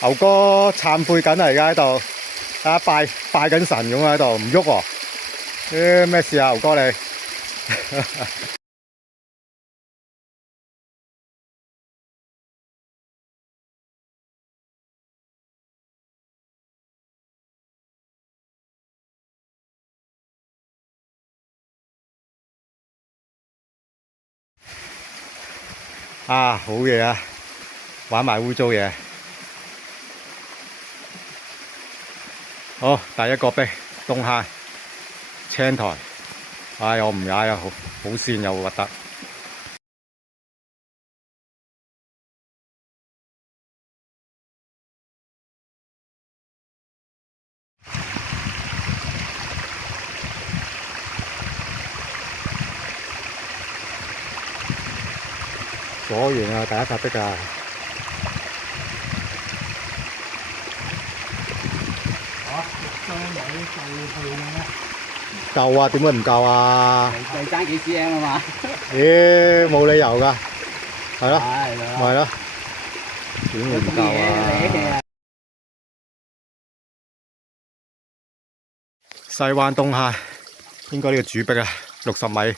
牛哥懺悔緊啊！而家喺度，啊拜緊神咁喺度，唔喐喎。咩事啊，牛哥你？啊，好嘢啊！玩埋污糟嘢。好，第一個壁東坑青台。唉，我唔踩啊，好跣又核突。左完啊，第一塊壁啊！夠啊？點會唔夠啊？就爭幾 cm 啊嘛？咦，冇理由㗎，係咯，係咪係咯，點會唔夠啊？西灣東坑應該呢個主壁啊，60米，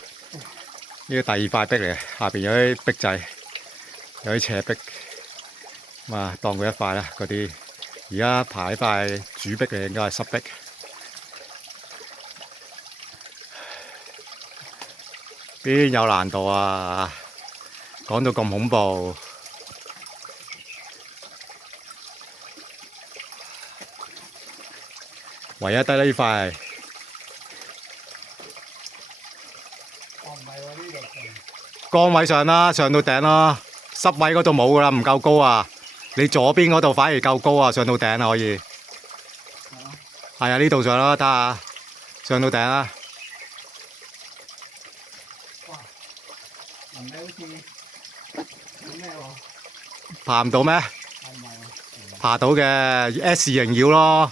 呢個第二塊壁嚟嘅，下邊有啲壁仔，有啲斜壁，咁啊當佢一塊啦。嗰啲而家排塊主壁嘅應該係濕壁。邊有難度啊？講到咁恐怖，唯一得呢塊。哦，唔係喎，呢度崗位上啦，上到頂啦，濕位嗰度冇噶啦，唔夠高啊！你左邊嗰度反而夠高啊，上到頂啊可以。係啊，呢度上啦，睇下上到頂啦。唔係好似咩喎？爬唔到咩？爬到嘅 S 型繞咯。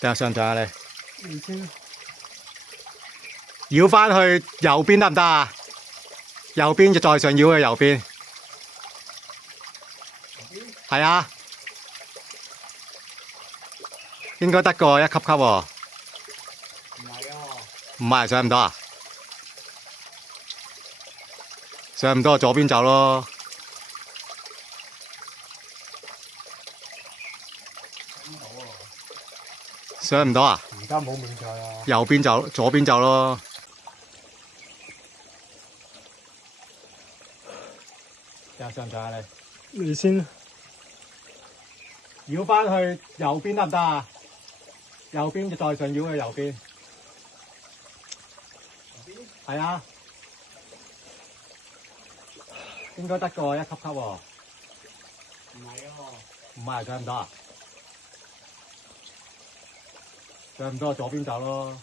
等下上上下你。繞翻去右邊得唔得啊？右邊就再上繞去右邊。係啊。應該得個1級級喎。唔係啊。唔係上唔到啊？上唔到左邊走咯。上唔到啊？而家冇面菜啊！右邊走，左邊走咯。上上下你。你先。繞翻去右邊得唔得啊？右邊就再上繞去右邊。係啊。應該得個1級級喎。唔係啊。唔係上唔到啊？上唔到左邊走咯。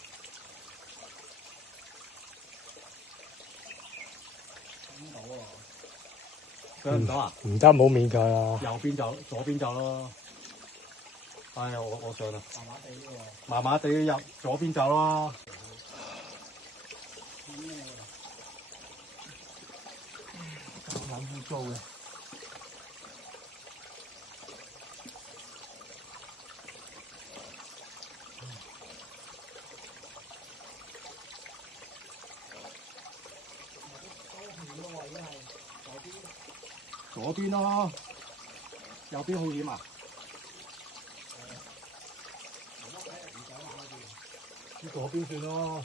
上唔到啊？唔得，冇面菜啊！右邊走，左邊走咯。哎呀，我上啦。麻麻地喎。麻麻地入左邊走咯。好污糟嘅。左邊咯，右邊好險啊！呢左邊算咯。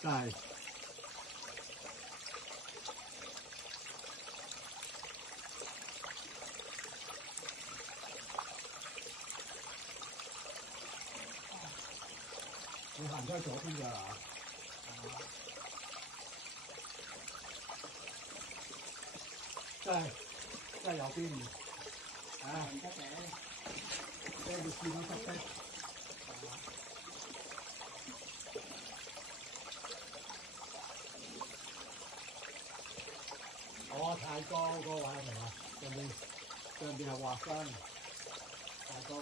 真係。你行咗去左邊㗎啦？真係右邊唔，唔得嘅，即係你見到濕嘅。哦，太高嗰個位係咪啊？上邊。上邊係滑山，太高。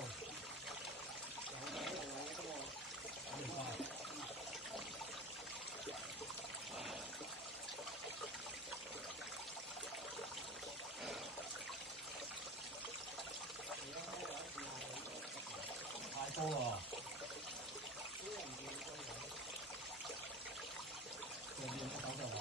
太高啦！上邊個手就話。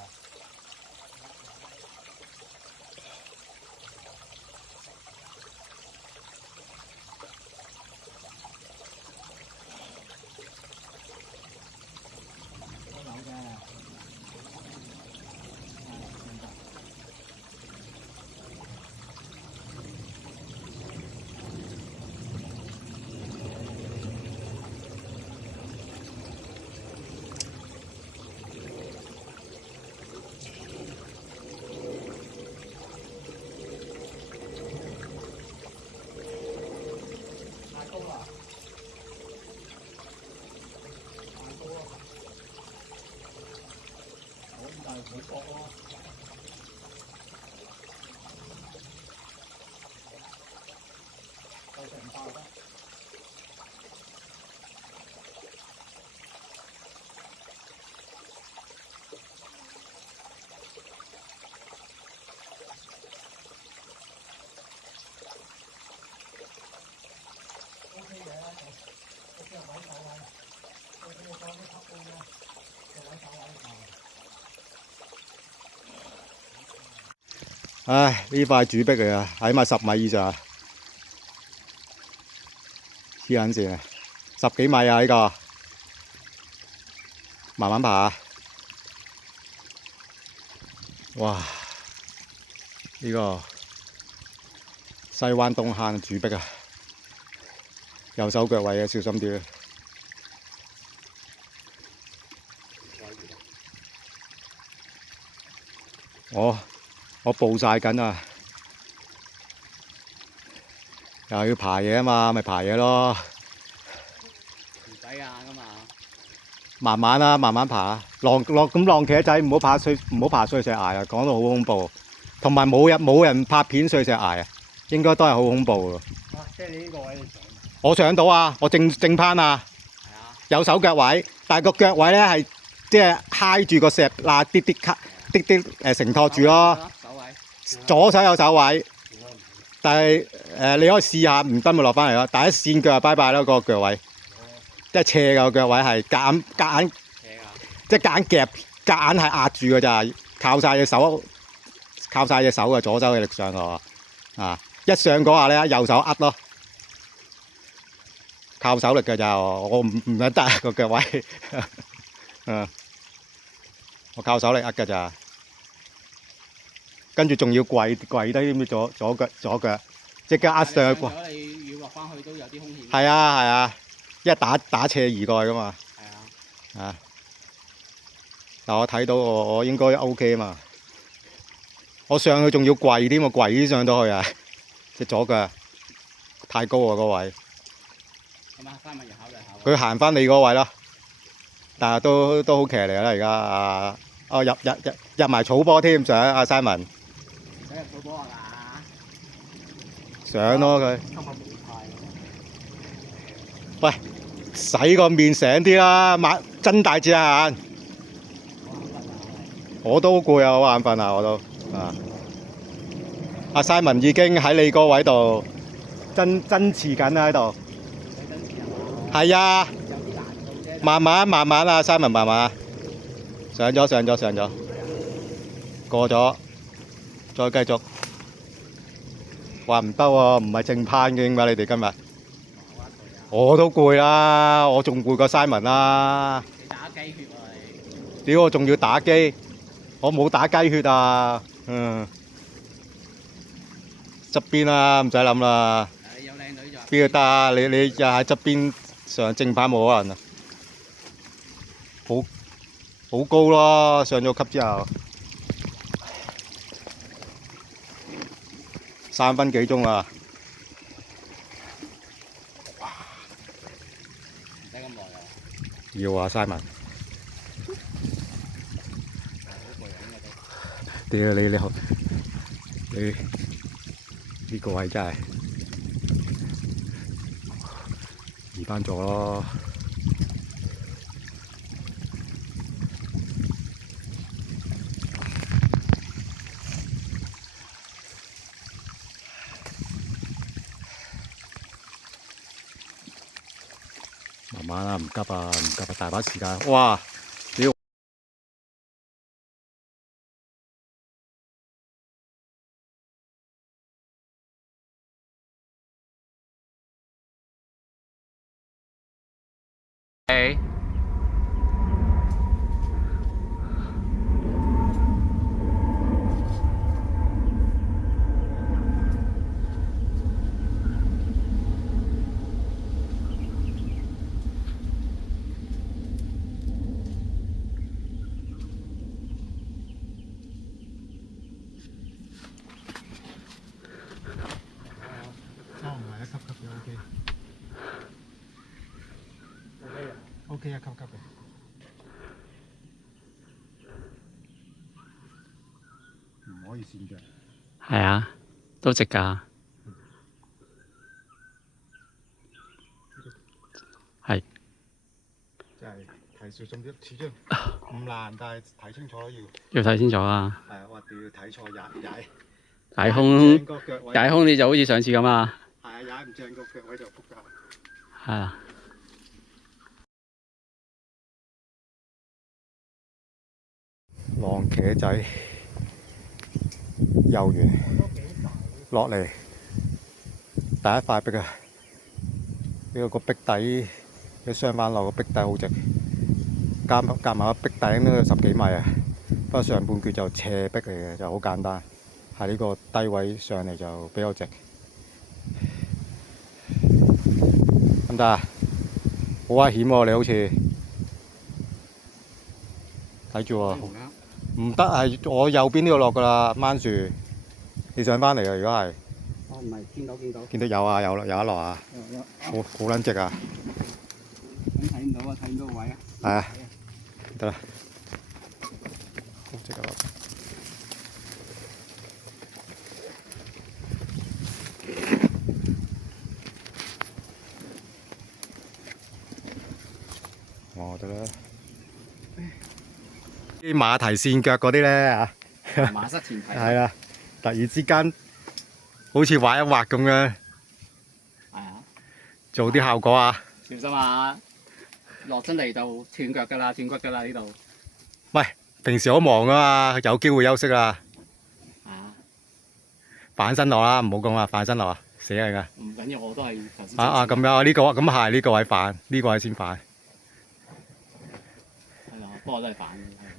好薄咯，就成包得。OK 嘅，OK 位手位，OK 當啲吸杯咯，個位手位就。唉，呢塊主壁嚟啊，起碼10米以上，黐緊線啊！10幾米啊呢個，慢慢爬。哇！呢個西灣東坑主壁啊，右手腳位啊，小心啲啊！我報晒緊啊！又要爬嘢啊嘛，咪爬嘢咯。唔使硬噶嘛。慢慢啦，慢慢爬。浪茄仔唔好爬碎石崖啊！講到好恐怖，同埋冇人拍片碎石崖啊，應該都係好恐怖㗎。啊，即係你呢個位你上。我上到啊，我正攀啊，有手腳位，但係個腳位咧係即係揩住個石罅啲承托住咯。左手有手位，但係你可以試下，唔得咪落翻嚟咯。第一線腳就拜拜咯，個腳位，即係斜嘅腳位係夾硬，即係夾硬係壓住㗎咋，靠晒隻手嘅左手嘅力上㗎啊！一上嗰下咧，右手握咯，靠手力㗎咋，我唔得個腳位，我靠手力握㗎咋。跟住仲要跪低啲左腳，即刻握上去跪。你要落翻去都有啲風險。係啊，因為打斜而過㗎嘛。係啊。但我睇到我應該 OK 啊嘛。我上去仲要跪添，我跪上到去啊！隻左腳太高啊，嗰位。咁啊，翻咪要考慮下。佢行翻你嗰位咯，但係都好騎嚟啦而家啊！哦入埋草坡添，上阿 Simon。想入草坡係嘛？上咯佢。今日冇派。喂，洗個面醒啲啦，睜大隻眼。我都攰啊，好眼瞓啊，我都啊。阿 Simon 已經喺你個位度爭持緊啦喺度。係啊。慢慢啊 ，Simon 慢慢。上咗，過咗，再繼續。話唔得喎，唔係正攀嘅嘛，你哋今日。我都攰啦，我仲攰過 Simon 啦。你打雞血啊你！屌，我仲要打機，我冇打雞血啊，側邊啦，唔使諗啦。有靚女就。邊度得啊？你又喺側邊上正攀冇可能啊！好高咯，上咗級之後，3分幾鐘啦。唔使咁耐啊！要啊 ，Simon。屌你好，呢個位真係移翻咗咯。慢慢啦，唔急啊，唔急啊，大把時間。哇！屌！誒，唔係一級級嘅 OK。OK 一級級嘅。唔可以跣腳。係啊，都值㗎。係。真係睇小心啲，始終唔難，但係睇清楚要。要睇清楚啊！係啊，我哋要睇錯踩。踩空你就好似上次咁啊！係啊，踩唔正個腳位就仆街。係啊。浪茄仔遊完落嚟，第一塊壁啊！呢個壁底，啲雙板樓個壁底好直，夾埋個壁頂都有10幾米啊！不過上半橛就斜壁嚟嘅，就好簡單。喺呢個低位上嚟就比較直，得唔得啊？好危險喎！你好似睇住喎。唔得，係我右邊呢度落噶啦，掹樹。你上翻嚟啊！如果係，哦，唔係，見到有啊，有一落啊，好撚直啊！咁睇唔到啊，睇唔到個位啊。係啊，得啦，好直啊！哦，得啦。啲馬蹄跣腳嗰啲咧啊，馬失前蹄。係啊，突然之間好似滑一滑咁樣，係啊，做啲效果啊！小心啊！落真嚟就斷腳㗎啦，斷骨㗎啦呢度。喂，平時好忙噶嘛，有機會休息啦。係啊。反身落啦，唔好講啦，反身落啊，死人㗎！唔緊要，我都係頭先。咁樣啊，呢個咁係呢個位反，呢個位先反。係啊，不過都係反。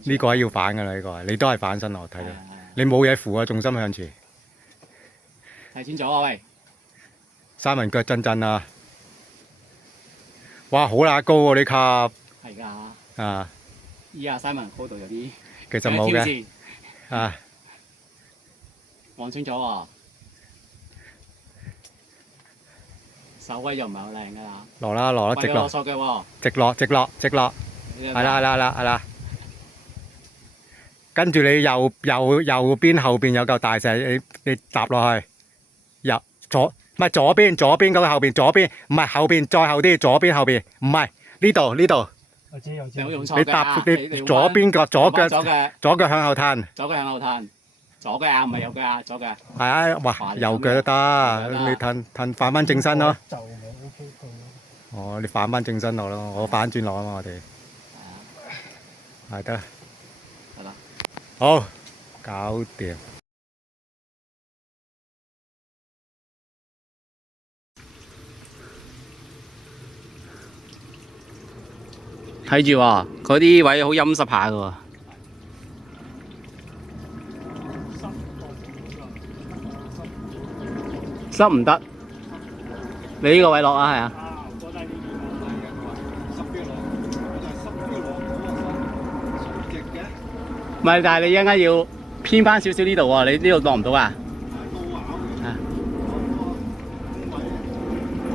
呢個位要反㗎啦，呢個位你都係反身落睇到。你冇嘢扶啊，重心向前。睇清楚啊喂！三文腳震震啊！哇，好乸高喎呢級。係㗎。啊！依家 Simon 高度有啲。其實冇嘅。啊！望清楚喎。手位又唔係好靚㗎啦。落啦，直落。錯腳喎。直落。係啦。跟住你右邊後邊有嚿大石，你搭落去，左邊嗰個後邊，左邊唔係後邊，再後啲，左邊後邊，唔係呢度。我知。你搭你左邊個左腳向後褪。左腳啊，唔係右腳啊，左腳。係啊，哇，右腳都得，你褪反翻正身咯。就我 OK 佢。哦，你反翻正身落咯，我反轉落啊嘛，我哋。係得啦。得啦。好，搞掂。睇住喎，嗰啲位好陰濕下㗎喎。濕唔得，你呢個位落啊，係啊。唔係，但係你一陣間要偏翻少少呢度喎，你呢度落唔到啊？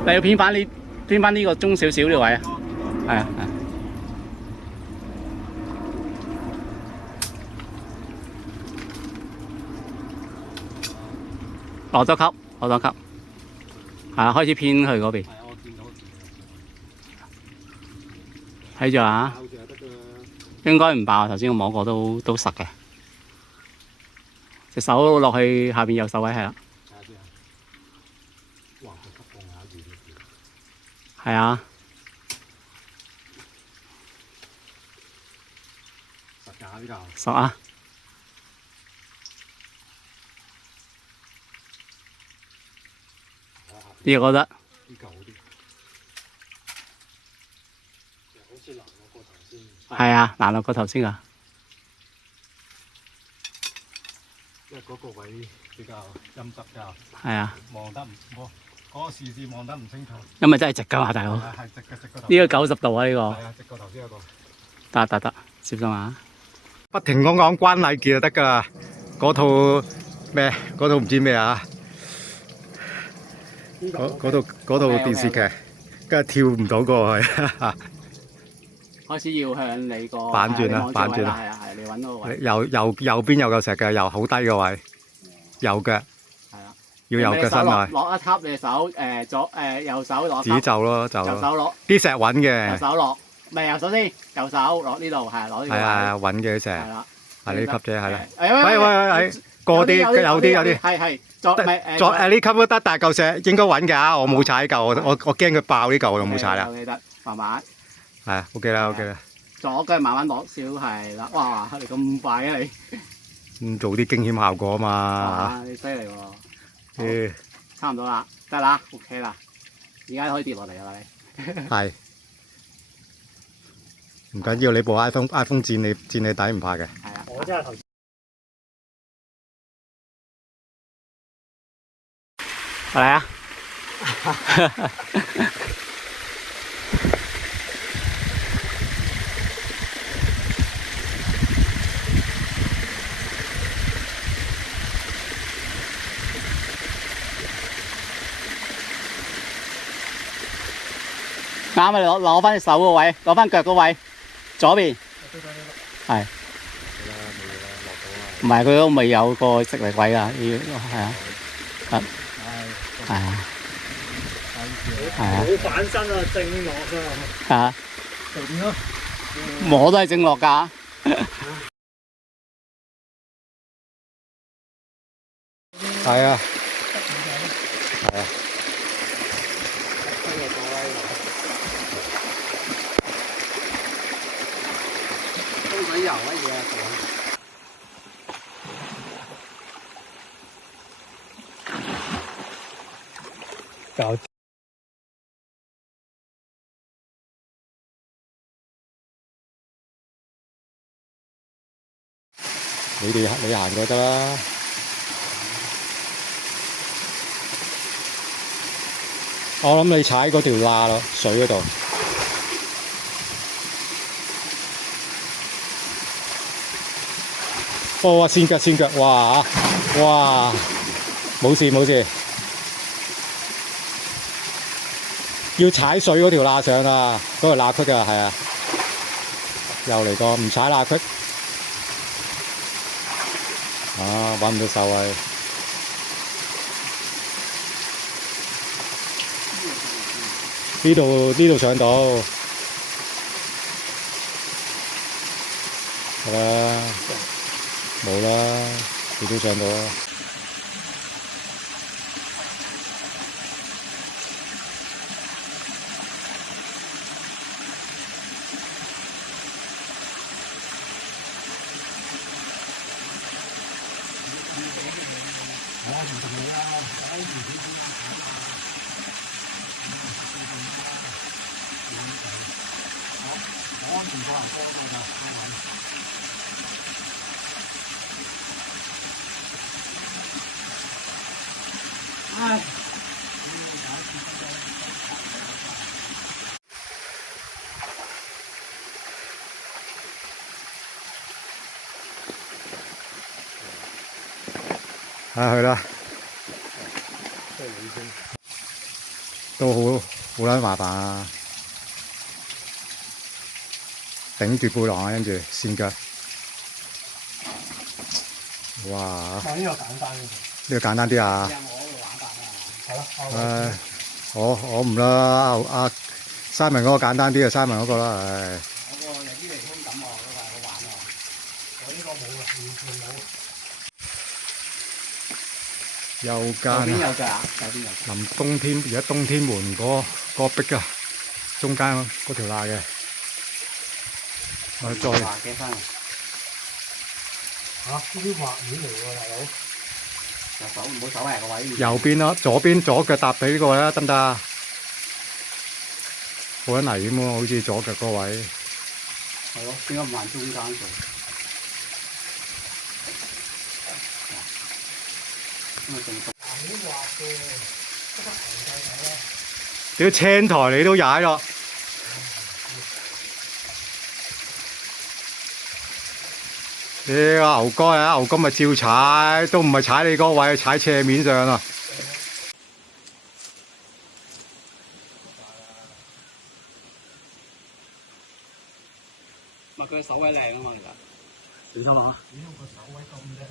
你要偏翻呢個中少少呢個位啊，係啊。落咗級。好多級，係啊，開始偏去嗰邊。係啊，我見到。睇住啊，咬住就得㗎啦。應該唔爆，頭先我摸過都實嘅。隻手落去下邊右手位係啦。睇下先啊。哇！佢吸過咬住呢條。係啊，實㗎呢嚿。實啊！呢個覺得呢嚿好啲。好似難過個頭先。係啊，難落過頭先啊。因為嗰個位比較陰濕㗎，係啊，望得唔嗰個視線望得唔清楚。因為真係直㗎嘛，大佬。係直嘅直個頭。呢個90度啊，呢個。係啊，直個頭先嗰個。得，接咗嘛。不停咁講關禮傑就得㗎啦。嗰套咩？嗰套唔知咩啊？嗰套電視劇，跟住跳唔到過去。開始要向你個反轉啦，反轉啦。係啊，你揾嗰個位。右邊有嚿石嘅，右好低個位，右腳。係啦。要右腳身外。落一級你手右手落。自己就咯，就。右手落。啲石穩嘅。右手落，唔係右手先，右手落呢度係攞呢個位。係啊，穩嘅啲石。係啦。係呢級啫，係啦。喂，過啲有啲。係。呢級都得，但係嚿石應該穩㗎，我冇踩嚿，我驚佢爆呢嚿，我就冇踩啦。記得，慢慢。係啊 ，OK 啦，OK 啦。左腳慢慢落少係啦，哇！你咁快啊你？做啲驚險效果啊嘛。哇！你犀利喎。差唔多啦，得啦 ，OK 啦，而家可以跌落嚟啦你。係。唔緊要，你部 iPhone 佔你底唔怕嘅。係啊。我真係頭先。嚟啊！啱啊！攞翻隻手個位，攞翻腳個位，左邊。係。唔係佢都未有個食力位㗎，要係啊。得。係啊。係啊。冇反身啊，正落㗎。係啊。就點咯？我都係正落㗎。係啊。係啊。風水油乜嘢啊？搞。你行過得啦。我諗你踩嗰條罅咯，水嗰度。哦，跣腳，哇！冇事。要踩水嗰條罅上啊，嗰條罅隙㗎，係啊。又嚟個唔踩罅隙。啊，揾唔到手位。呢度上到。係啦。冇啦，你都上到啦。去啦。都好撚麻煩啊！頂住背囊啊，跟住跣腳。哇！呢個簡單啲。呢個簡單啲啊！係咯，唉，我唔啦，阿 Simon 嗰個簡單啲啊，Simon 嗰個啦，唉。我個有啲嚟通感喎，嗰個好玩喎。我呢個冇啊，完全冇。右間右邊啊，有腳啊，右邊有腳。臨冬天而家冬天門嗰個壁啊，中間嗰條罅嘅，我再滑嘅翻嚟，嚇！呢啲畫面嚟喎，大佬。右手唔好手嚟個位。右邊咯，左邊左腳搭俾呢個位啦，得唔得啊？好撚危險喎，好似左腳嗰個位。係咯，點解唔玩中間做？咁啊仲畫面畫嘅，得個頭細睇咧。屌青台你都踩咯！屌牛哥啊，牛哥咪照踩，都唔係踩你嗰位，踩斜面上啊！咪佢手位靚啊嘛，其實。小心啊！點解個手位咁靚？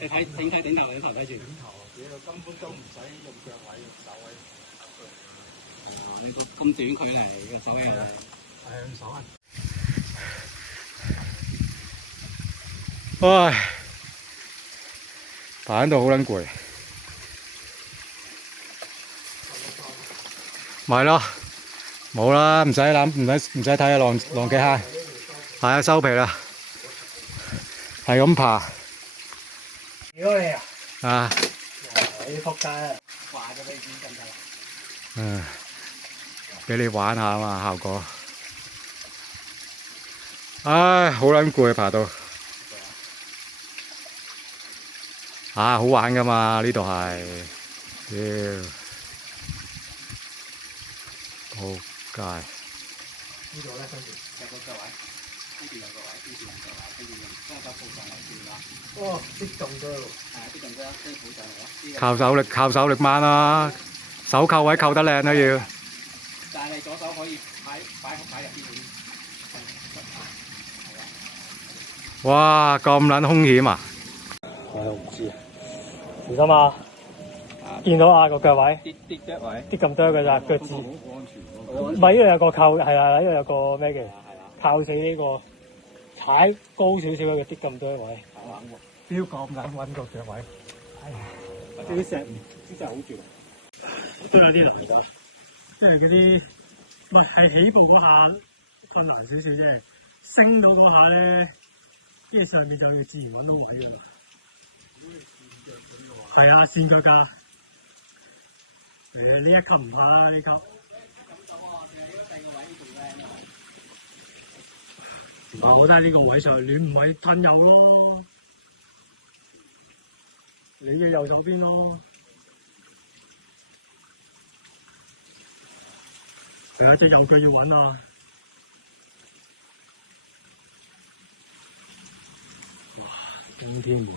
你睇頂頭，你頭睇住。頂頭，屌根本都唔使用腳位，用手位。哦，你個咁短距離嘅手位係。係用手啊！唉，爬喺度好撚攰。咪咯，冇啦，唔使諗，唔使睇啊，浪幾嗨，係啊，收皮啦，係咁爬屌你啊！啊！你仆街啊！話咗俾你知咁得啦。嗯，俾你玩下啊嘛，效果。唉，好撚攰，爬到。啊，好玩噶嘛，呢度係，屌，仆街。呢度咧，跟住有個腳位，跟住有個位，跟住有個位，跟住用雙手抱上嚟跳啦。哦，啲動作。係啊，啲動作跟住抱上嚟咯。靠手力掹啦，手扣位扣得靚啦要。但係你左手可以擺入啲碗。哇，咁撚兇險啊！我都唔知啊。小心啊！見到啊個腳位，啲腳位，啲咁多嘅咋腳趾。好安全喎。唔係呢度有個扣，係啊，呢度有個咩嘅？靠死呢個踩高少少嘅啲咁多位。標咁撚揾個腳位。啲石真係好絕。都有啲難㗎，即係嗰啲，唔係起步嗰下困難少少啫，升到嗰下咧，跟住上面就要自然揾到位㗎啦。係啊，跣腳㗎。呢一級唔怕啦，呢級。唔係好低呢個位上，你唔係褪右咯，你嘅右手邊咯。係啊，隻右腳要穩啊！哇，冬天門，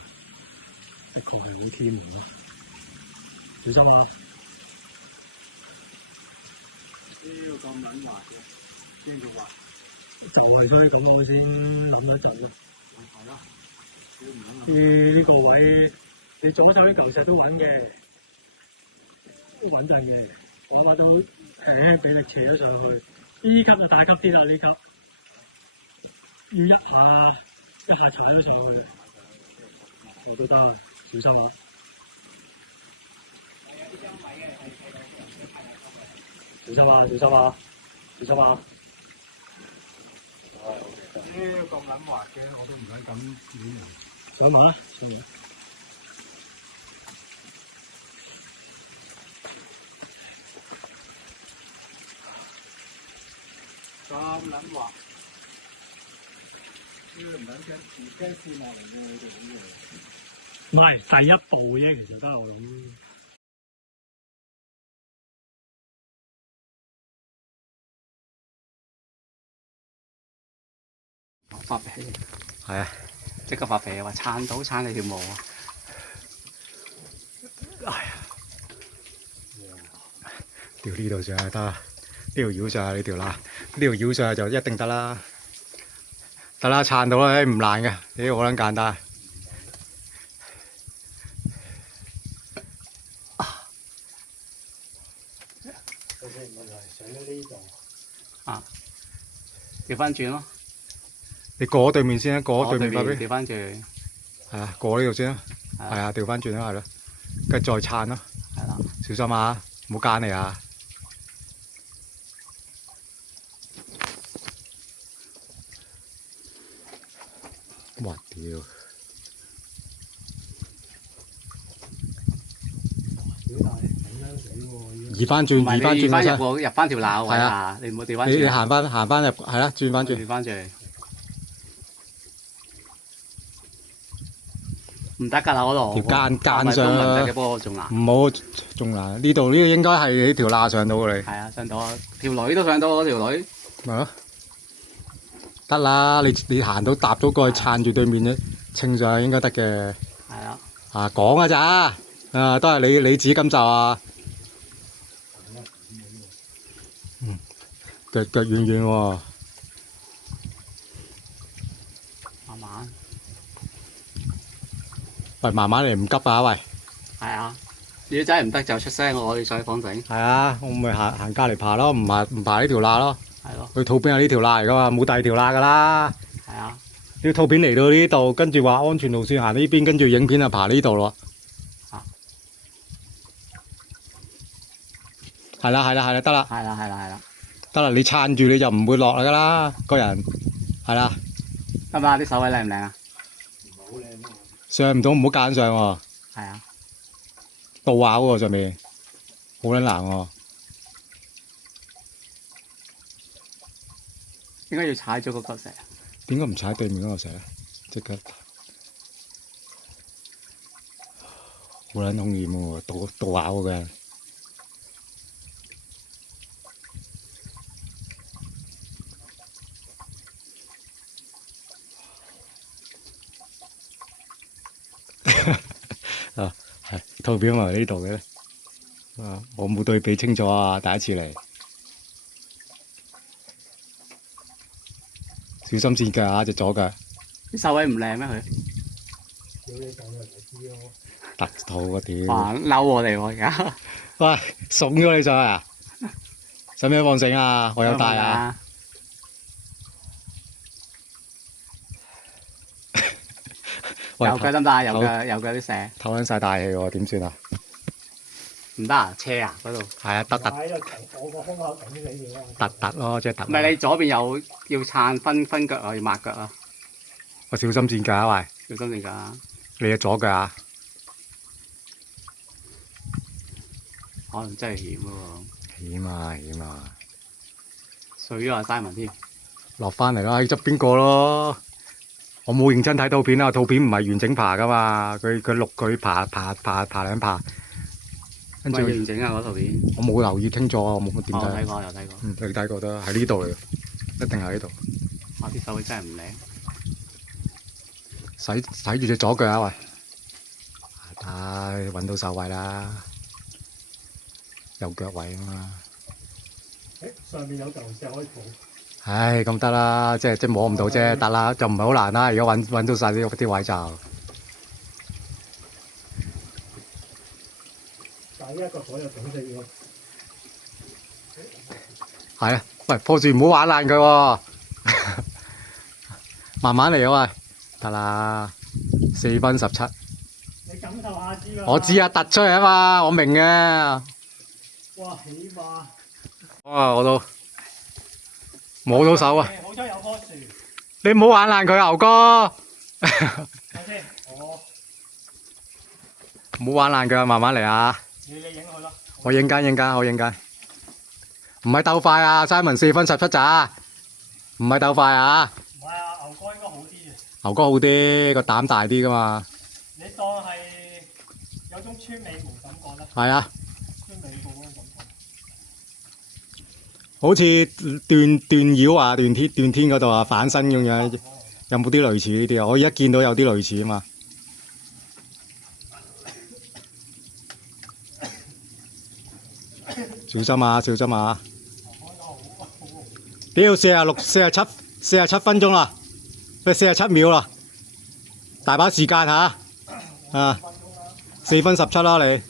的確係好天門咯。小心啊！呢個咁撚滑嘅，驚佢滑。就係所以咁我先諗一陣咯。係啦，呢個位，你左手啲球石都穩嘅，都穩陣嘅。我話都輕輕俾力扯咗上去，呢級就大級啲啦，呢級要一下踩咗上去，我都得，小心啊！小心啊！小心啊！小心啊！呢咁撚滑嘅，我都唔想咁亂嚟。上馬啦，上馬！咁撚滑，呢個唔撚驚線落嚟嘅，你哋呢唔係第一步啫，其實都係我諗。發脾，係啊，即刻發脾話撐你條毛啊！哎呀，掉呢度上去得，呢條繞上去呢條啦，呢條繞上去就一定得啦，得啦，撐到啦，唔難嘅，呢好撚簡單。佢哋唔係上咗呢度。調翻轉咯，你過對面先啦，過對面面嗰邊。調翻轉，係啊，過呢度先啦。係係啊，調翻轉啦，係咯。跟住再撐咯，係啦，小心啊，唔好奸你啊！哇屌！移翻轉，唔係移翻轉啦，你翻入真係入翻條罅位係啊，你唔好調翻你轉，行翻入，係啦，轉翻轉。調翻轉，唔得㗎啦嗰度，條間係咪上啊都唔得嘅，不過仲難。唔好仲難，呢度應該係你條罅上到嘅你，係啊，上到啊，條女都上到嗰條女。咪咯，得啦，你行到搭到過去撐住對面咧，稱上應該得嘅。係啊，啊講㗎咋，啊都係你自己咁就啊。腳遠遠喎，慢慢。喂慢慢嚟唔急啊喂。係啊，如果真係唔得就出聲，我哋上去放繩。係啊，我咪行隔離爬咯，唔爬呢條罅咯。係咯，佢套片係呢條罅嚟噶嘛，冇第二條罅噶啦。係啊，啲套片嚟到呢度，跟住話安全路線行呢邊，跟住影片就爬呢度咯。啊，係啦，得啦，係啦，係啦，得啦，你撐住你就唔會落嚟噶啦，個人係啦，得唔得啊？啲手位靚唔靚啊？好靚啊！上唔到唔好間上喎，係啊，倒咬喎上面，好撚難喎。應該要踩咗嗰嚿石。點解唔踩對面嗰個石咧？即刻好撚兇險喎，倒咬嘅。啊，係圖片咪呢度嘅，啊，我冇對比清楚啊，第一次嚟，小心跣腳啊，隻左腳啲手位唔靚咩佢？屌你講嚟知咯。突肚個屌！哇！嬲我哋喎而家。喂，送咗你上去啊？使唔使放繩啊？我有帶啊！！喂，右腳得唔得啊？右腳啲石唞緊晒大氣喎，點算啊？唔得啊？斜啊嗰度。係啊，突喺度我個胸口頂你哋啊！突咯，即係突。唔係你左邊有要撐分腳啊，要抹腳啊，我小心跣腳啊！喂，小心啲㗎。你嘅左腳啊？可能真係險喎，險啊險啊！水咗阿 Simon 添。落翻嚟啦，喺側邊過咯。我冇認真睇套片啊，套片唔係完整爬噶嘛，佢錄佢爬兩爬，跟住咪完整啊嗰套片。我冇留意清楚，我冇乜點我睇睇。過，有睇過。嗯，你睇過都喺呢度嚟，一定係呢度。哇！啲手位真係唔靚。洗住隻左腳啊喂！得揾到手位啦，右腳位啊嘛。誒，上面有嚿石可以補。唉，咁得啦，即係摸唔到啫，得啦，就唔係好難啦。而家揾到晒啲位就但係呢一個火又頂死我。係啊。喂，破住唔好玩爛佢喎，慢慢嚟啊喂，得啦，4分17。你感受下知㗎。我知啊，突出嚟啊嘛，我明嘅。哇，起碼。哇，我都摸到手啊！好彩有棵樹。你唔好玩爛佢，牛哥。睇先，我唔好玩爛佢啊，慢慢嚟啊！你影佢咯。我影緊。唔係鬥快啊 ，Simon 4分17咋？唔係鬥快啊！唔係啊，牛哥應該好啲嘅。牛哥好啲，個膽大啲噶嘛。你當係有種村尾毛感覺啦，係啊，村尾毛嗰種感覺。好似斷腰啊，斷天嗰度啊，反身咁樣，有冇啲類似呢啲啊？我而家見到有啲類似啊嘛。小心啊！屌47分鐘啦，47秒啦，大把時間嚇啊！4分17啦你，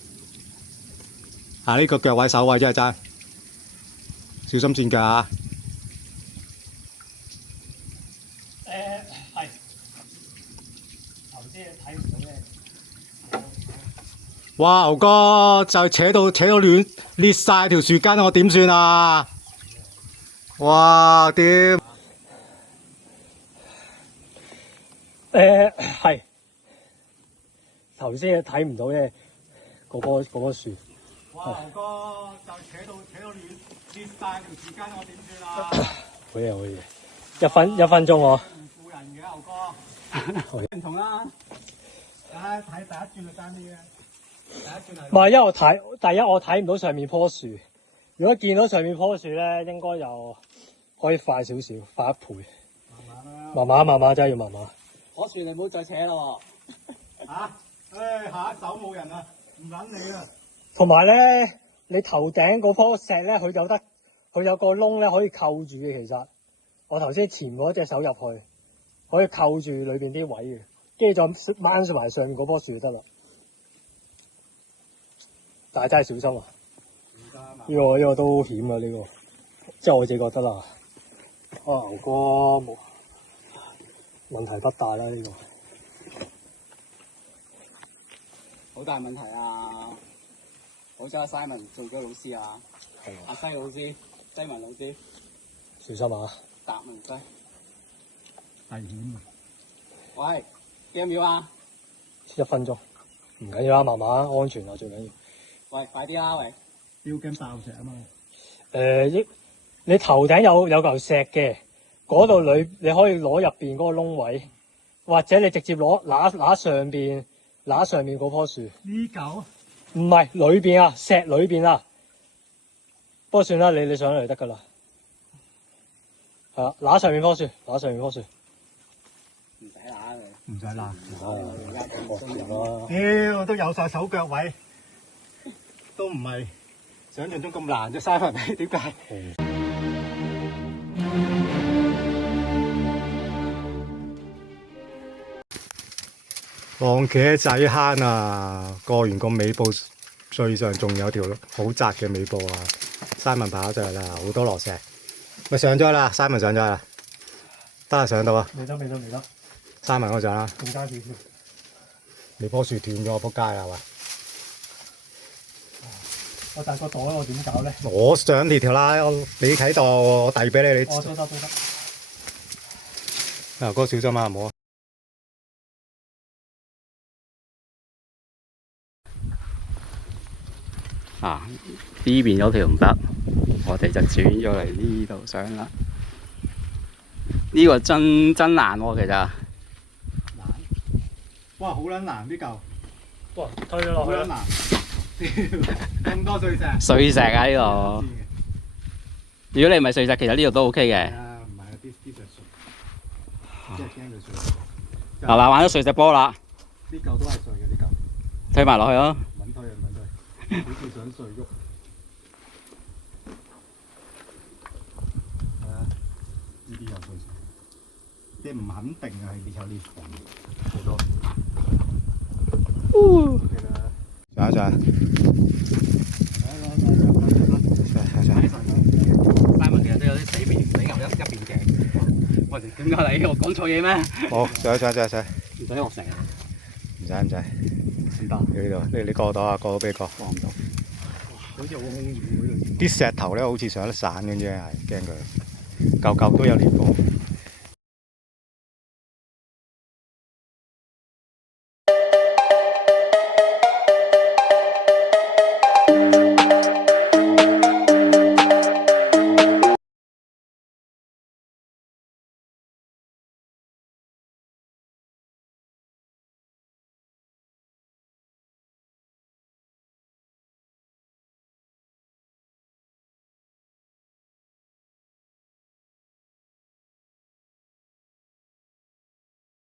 啊呢個腳位手位真係爭。小心線腳啊！係頭先睇唔到嘅。哇，牛哥就扯到亂裂晒條樹根，我點算啊？哇！屌！係頭先睇唔到嘅嗰棵樹。哇！牛哥就扯到亂裂晒條樹根，我點算啊？好嘢好嘢，一分鐘我。唔負人嘅牛哥。唔同啦。睇第一轉就爭啲嘅。唔係，因為我睇唔到上面棵樹。如果見到上面棵樹咧，應該又可以快少少，快一倍。慢慢真係要慢慢。棵樹你唔好再扯咯下一手冇人啊，唔撚你啦。同埋咧，你頭頂嗰棵石咧，佢有個窿咧，可以扣住嘅。其實我頭先潛嗰隻手入去，可以扣住裏邊啲位嘅，跟住再掹埋上面嗰棵樹就得啦。但係真係小心啊！呢個都險啊！呢個即係我自己覺得啦。牛哥冇問題不大啦，呢個。好大問題啊！好彩阿 Simon 做咗老師啊，阿西老師、西文老師，小心啊！答唔西。危險啊！喂，幾多秒啊！1分鐘，唔緊要啦，慢慢安全啊，最緊要。喂，快啲啦，喂！標驚爆石啊嘛！你頭頂有嚿石嘅，嗰度你可以攞入邊嗰個窿位，或者你直接拿上邊嗰棵樹。呢嚿？唔係裏邊啊，石裏邊啊。不過算啦，你上嚟得噶啦。係啊，拿上面棵樹。唔使揦佢。唔使揦。而家咁多屌，都有晒手腳位，都唔係想象中咁難啫，嘥翻嚟點解？浪茄仔坑啊！過完個尾部最上仲有條好窄嘅尾部啊！Simon跑上嚟啦，好多落石，咪上咗啦！Simon 上咗啦，得啊上到啊！未得。Simon 嗰陣啦，仲加少少。你棵樹斷咗，我仆街啦喂！我大個袋我點搞咧？我上條啦，你喺度，我遞俾你，你。都得。牛哥小心啊，唔好啊！啊！呢邊有條唔得，我哋就轉咗嚟呢度上啦。呢個真難喎，其實。難！哇，好撚難呢嚿！哇，推咗落去啦！難！咁多碎石。碎石啊呢度！如果你唔係碎石，其實呢度都 OK 嘅。唔係啊，啲石碎，即係驚佢碎。嗱，玩咗碎石波啦！呢嚿都係碎嘅，呢嚿。推埋落去咯。穩推，好似想碎喐。係啊，呢啲有碎石，即係唔肯定啊，係有裂縫好多。上一上。Simon 其實都有啲死牛一邊頸。喂，點解你我講錯嘢咩？好，上。唔使落石。唔使。唔得。你呢度，你過到啊？過到俾你過。過唔到。好似好空遠嗰度。啲石頭咧，好似上得散嘅啫，係驚佢，嚿嚿都有裂縫。